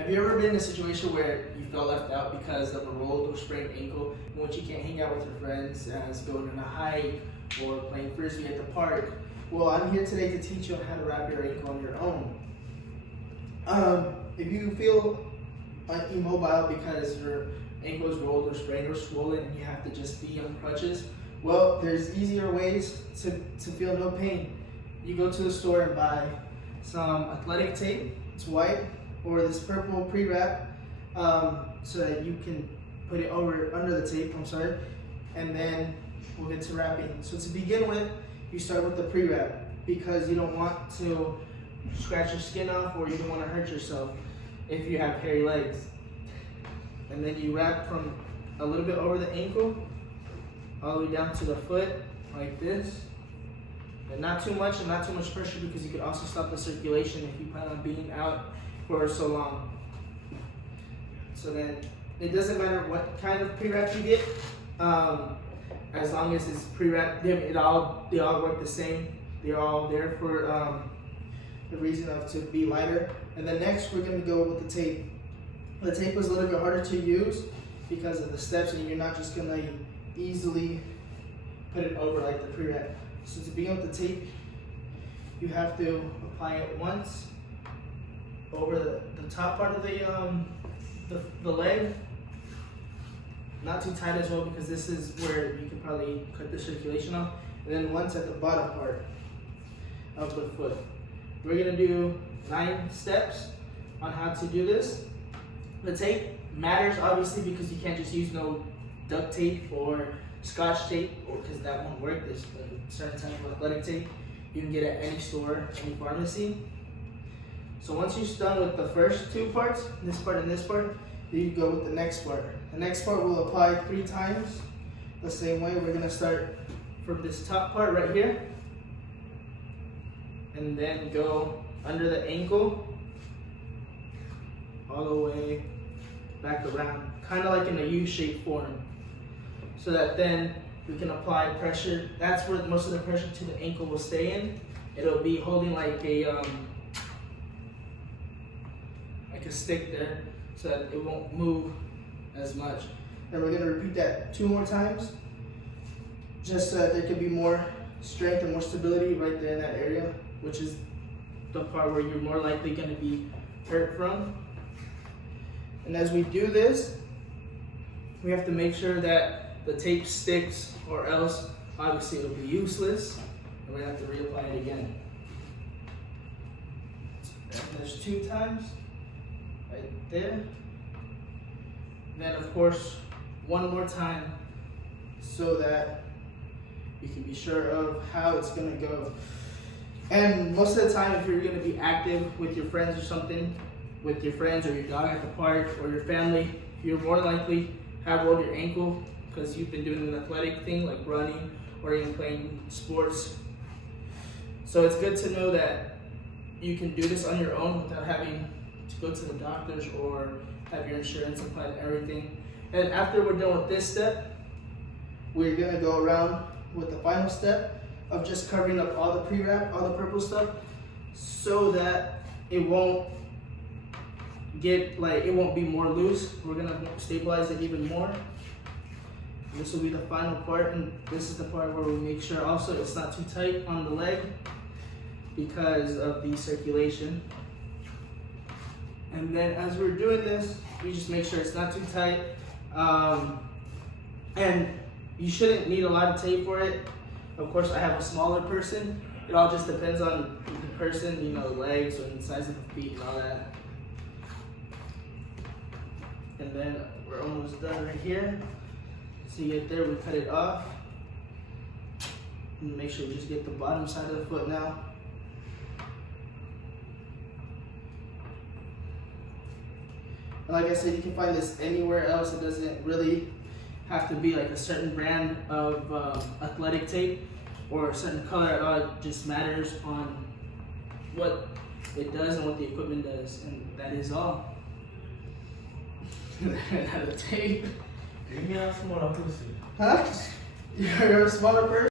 Have you ever been in a situation where you felt left out because of a rolled or sprained ankle in which you can't hang out with your friends as going on a hike or playing frisbee at the park? Well, I'm here today to teach you how to wrap your ankle on your own. If you feel immobile because your ankle is rolled or sprained or swollen and you have to just be on crutches, well, there's easier ways to feel no pain. You go to the store and buy some athletic tape. It's white, or this purple pre-wrap, so that you can put it under the tape, and then we'll get to wrapping. So to begin with, you start with the pre-wrap because you don't want to scratch your skin off or you don't want to hurt yourself if you have hairy legs. And then you wrap from a little bit over the ankle all the way down to the foot like this. And not too much and not too much pressure because you could also stop the circulation if you plan on being out for so long. So then it doesn't matter what kind of pre-wrap you get, as long as it's pre-wrap, they all work the same. They're all there for the reason of to be lighter. And then next we're going to go with the tape. The tape is a little bit harder to use because of the steps, and you're not just going to easily put it over like the pre-wrap. So to begin with the tape, you have to apply it once over the top part of the leg. Not too tight as well because this is where you can probably cut the circulation off. And then once at the bottom part of the foot. We're gonna do 9 steps on how to do this. The tape matters obviously because you can't just use no duct tape or Scotch tape, or because that won't work. There's a certain type of athletic tape you can get at any store, any pharmacy. So once you're done with the first 2 parts, this part and this part, then you go with the next part. The next part we'll apply 3 times the same way. We're gonna start from this top part right here, and then go under the ankle all the way back around, kind of like in a U-shaped form, so that then we can apply pressure. That's where most of the pressure to the ankle will stay in. It'll be holding like a stick there, so that it won't move as much. And we're gonna repeat that 2 more times, just so that there can be more strength and more stability right there in that area, which is the part where you're more likely gonna be hurt from. And as we do this, we have to make sure that the tape sticks, or else obviously it'll be useless and we're gonna have to reapply it again. And there's 2 times right there. And then of course 1 more time so that you can be sure of how it's gonna go. And most of the time, if you're gonna be active with your friends or something, with your friends or your dog at the park or your family, you're more likely have rolled your ankle because you've been doing an athletic thing like running or even playing sports. So it's good to know that you can do this on your own without having to go to the doctors or have your insurance apply to everything. And after we're done with this step, we're gonna go around with the final step of just covering up all the pre-wrap, all the purple stuff, so that it won't be more loose. We're gonna stabilize it even more. This will be the final part, and this is the part where we make sure also it's not too tight on the leg because of the circulation. And then as we're doing this, we just make sure it's not too tight. And you shouldn't need a lot of tape for it. Of course, I have a smaller person. It all just depends on the person, you know, the legs or the size of the feet and all that. And then we're almost done right here. So you get there, we cut it off. And make sure we just get the bottom side of the foot now. And like I said, you can find this anywhere else. It doesn't really have to be like a certain brand of athletic tape or a certain color at all. It just matters on what it does and what the equipment does, and that is all. Out of tape. Give me a smaller pussy. Huh? You're a smaller person?